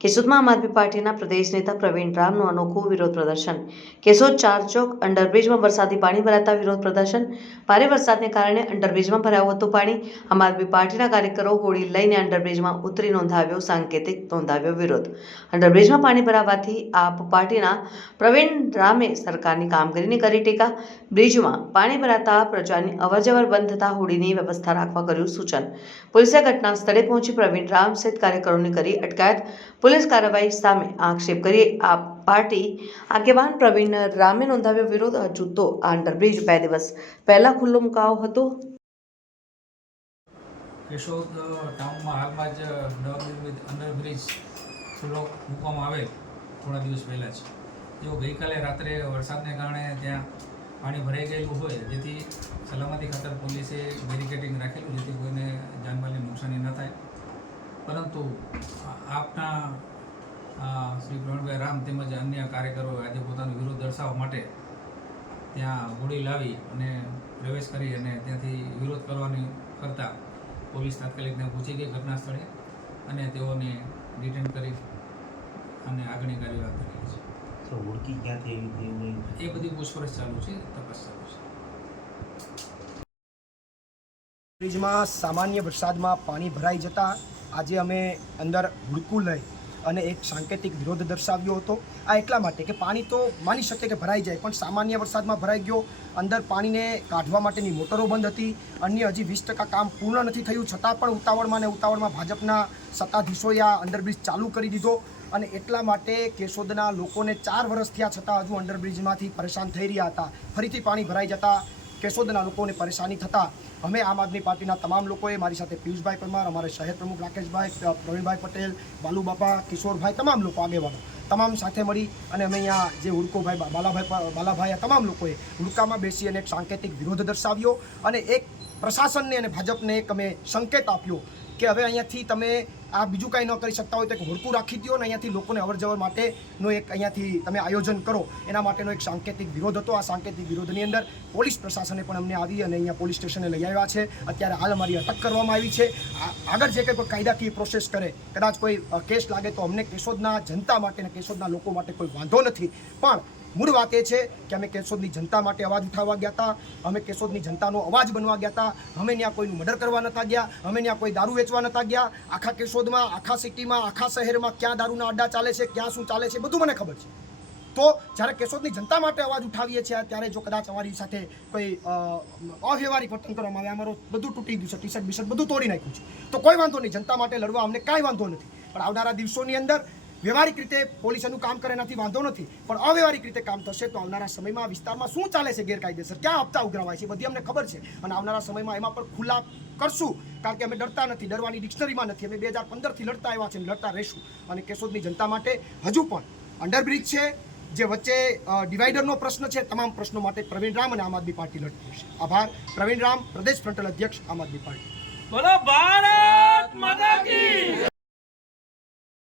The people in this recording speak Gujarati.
કેશોદમાં આમ આદમી પાર્ટીના પ્રદેશ નેતા પ્રવીણ રામનું અનોખું વિરોધ પ્રદર્શન। કેશોદ ચારચોક અંડરબ્રિજમાં વરસાદી પાણી ભરાતા વિરોધ પ્રદર્શન। ભારે વરસાદને કારણે અંડરબ્રિજમાં ભરાયું હતું પાણી। આમ આદમી પાર્ટીના કાર્યકરો હોડી લઈને અંડરબ્રિજમાં ઉતરી નોંધાવ્યો સાંકેતિક નોંધાવ્યો વિરોધ। અંડરબ્રિજમાં પાણી ભરાવાથી આપ પાર્ટીના પ્રવીણ રામે સરકારની કામગીરીની કરી ટીકા। બ્રિજમાં પાણી ભરાતા પ્રજાની અવરજવર બંધ થતા હોડીની વ્યવસ્થા રાખવા કર્યું સૂચન। પોલીસે ઘટના સ્થળે પહોંચી પ્રવીણ રામ સહિત કાર્યકરોની કરી અટકાયત। પોલીસ કાર્યવાહી સામે આક્ષેપ કરી આ પાર્ટી આગેવાન પ્રવીણ રામે નોંધાવ્યો વિરોધ। હજુ તો આ અંડરબ્રિજ 2 દિવસ પહેલા ખુલ્લો મુકાયો હતો। કેશોદ ટાઉનમાં હાલમાં જ અંડરબ્રિજ ખુલ્લો મૂકવામાં આવે થોડા દિવસ પહેલાં જ તેઓ ગઈકાલે રાત્રે વરસાદને કારણે ત્યાં પાણી ભરાઈ ગયેલું હોય, જેથી સલામતી ખાતર પોલીસે બેરિકેડિંગ રાખેલું જેથી કોઈને જાનમાલની નુકસાની ન થાય। પરંતુ આપના શ્રી પ્રવીણભાઈ રામ તેમજ અન્ય કાર્યકરો આજે પોતાનો વિરોધ દર્શાવવા માટે ત્યાં હોડી લાવી અને પ્રવેશ કરી અને ત્યાંથી વિરોધ કરવાની કરતાં પોલીસ તાત્કાલિક ત્યાં પહોંચી ગઈ ઘટના સ્થળે અને તેઓને ડિટેન કરી અને આગળની કાર્યવાહી કરી છે। હોડકી ક્યાંથી આવી એ બધી પૂછપરછ ચાલુ છે, તપાસ ચાલુ છે। બ્રિજમાં સામાન્ય વરસાદમાં પાણી ભરાઈ જતા આજે અમે અંદર હુડકું લઈ અને એક સાંકેતિક વિરોધ દર્શાવ્યો હતો। આ એટલા માટે કે પાણી તો માની શકે કે ભરાઈ જાય, પણ સામાન્ય વરસાદમાં ભરાઈ ગયો, અંદર પાણીને કાઢવા માટેની મોટરો બંધ હતી, અન્ય હજી 20% કામ પૂર્ણ નથી થયું, છતાં પણ ઉતાવળમાં ભાજપના સત્તાધીશોએ આ અંડરબ્રિજ ચાલુ કરી દીધો। અને એટલા માટે કેશોદના લોકોને 4 વર્ષ થયા છતાં હજુ અંડરબ્રિજમાંથી પરેશાન થઈ રહ્યા હતા। ફરીથી પાણી ભરાઈ જતા કેશોદના લોકોને પરેશાની થતાં અમે આમ આદમી પાર્ટીના તમામ લોકોએ, મારી સાથે પિયુષભાઈ પરમાર, અમારે શહેર પ્રમુખ રાકેશભાઈ, પ્રવીણભાઈ પટેલ, બાલુબાપા, કિશોરભાઈ, તમામ લોકો આગેવાનો તમામ સાથે મળી અને અમે અહીંયા જે હુડકોભાઈ બાલાભાઈ આ તમામ લોકોએ હુડકામાં બેસી અને એક સાંકેતિક વિરોધ દર્શાવ્યો અને એક પ્રશાસનને અને ભાજપને એક અમે સંકેત આપ્યો કે હવે અહીંયાથી તમે આ બીજું કાંઈ ન કરી શકતા હોય તો એક હોડકું રાખી દો અને અહીંયાથી લોકોને અવરજવર માટેનો એક અહીંયાથી તમે આયોજન કરો, એના માટેનો એક સાંકેતિક વિરોધ હતો। આ સાંકેતિક વિરોધની અંદર પોલીસ પ્રશાસને પણ અમને આવી અને અહીંયા પોલીસ સ્ટેશને લઈ આવ્યા છે। અત્યારે હાલ અમારી અટક કરવામાં આવી છે। આગળ જે કંઈ પણ કાયદાકીય પ્રોસેસ કરે, કદાચ કોઈ કેસ લાગે તો અમને કેશોદના જનતા માટે અને કેશોદના લોકો માટે કોઈ વાંધો નથી, પણ મૂળ વાત એ છે કે અમે કેશોદની જનતા માટે અવાજ ઉઠાવવા ગયા હતા, અમે કેશોદની જનતાનો અવાજ બનવા ગયા હતા। અમે ત્યાં કોઈનું મર્ડર કરવા નહોતા ગયા, અમે ત્યાં કોઈ દારૂ વેચવા નહોતા ગયા। આખા કેશોદમાં, આખા સિટીમાં, આખા શહેરમાં ક્યાં દારૂના અડ્ડા ચાલે છે, ક્યાં શું ચાલે છે, બધું મને ખબર છે। તો જ્યારે કેશોદની જનતા માટે અવાજ ઉઠાવીએ છીએ ત્યારે જો કદાચ અમારી સાથે કોઈ અવ્યવહારિક વર્તન કરવામાં આવે, અમારું બધું તૂટી ગયું છે, ટી શર્ટ બીશર્ટ બધું તોડી નાખ્યું છે, તો કોઈ વાંધો નહીં, જનતા માટે લડવા અમને કાંઈ વાંધો નથી। પણ આવનારા દિવસોની અંદર વ્યવહારિક રીતે પોલીસ એનું કામ કરે નથી વાંધો નથી, પણ અવ્યવહારિક રીતે કામ થશે તો આવનારા સમયમાં વિસ્તારમાં શું ચાલે છે ગેરકાયદેસર, ક્યાં હપ્તા ઉઘરાવાય છે, બધી અમને ખબર છે અને આવનારા સમયમાં એમાં પણ ખુલ્લા કરશું, કારણ કે અમે ડરતા નથી, ડરવાની ડિક્શનરીમાં નથી, અમે 2015થી લડતા આવ્યા છે અને લડતા રહીશું। અને કેશોદની જનતા માટે હજુ પણ અંડરબ્રિજ છે, જે વચ્ચે ડિવાઈડરનો પ્રશ્ન છે, તમામ પ્રશ્નો માટે પ્રવીણ રામ અને આમ આદમી પાર્ટી લડતી રહેશે। આભાર। પ્રવીણ રામ, પ્રદેશ ફ્રન્ટલ અધ્યક્ષ, આમ આદમી પાર્ટી। બોલો ભારત માતા કી।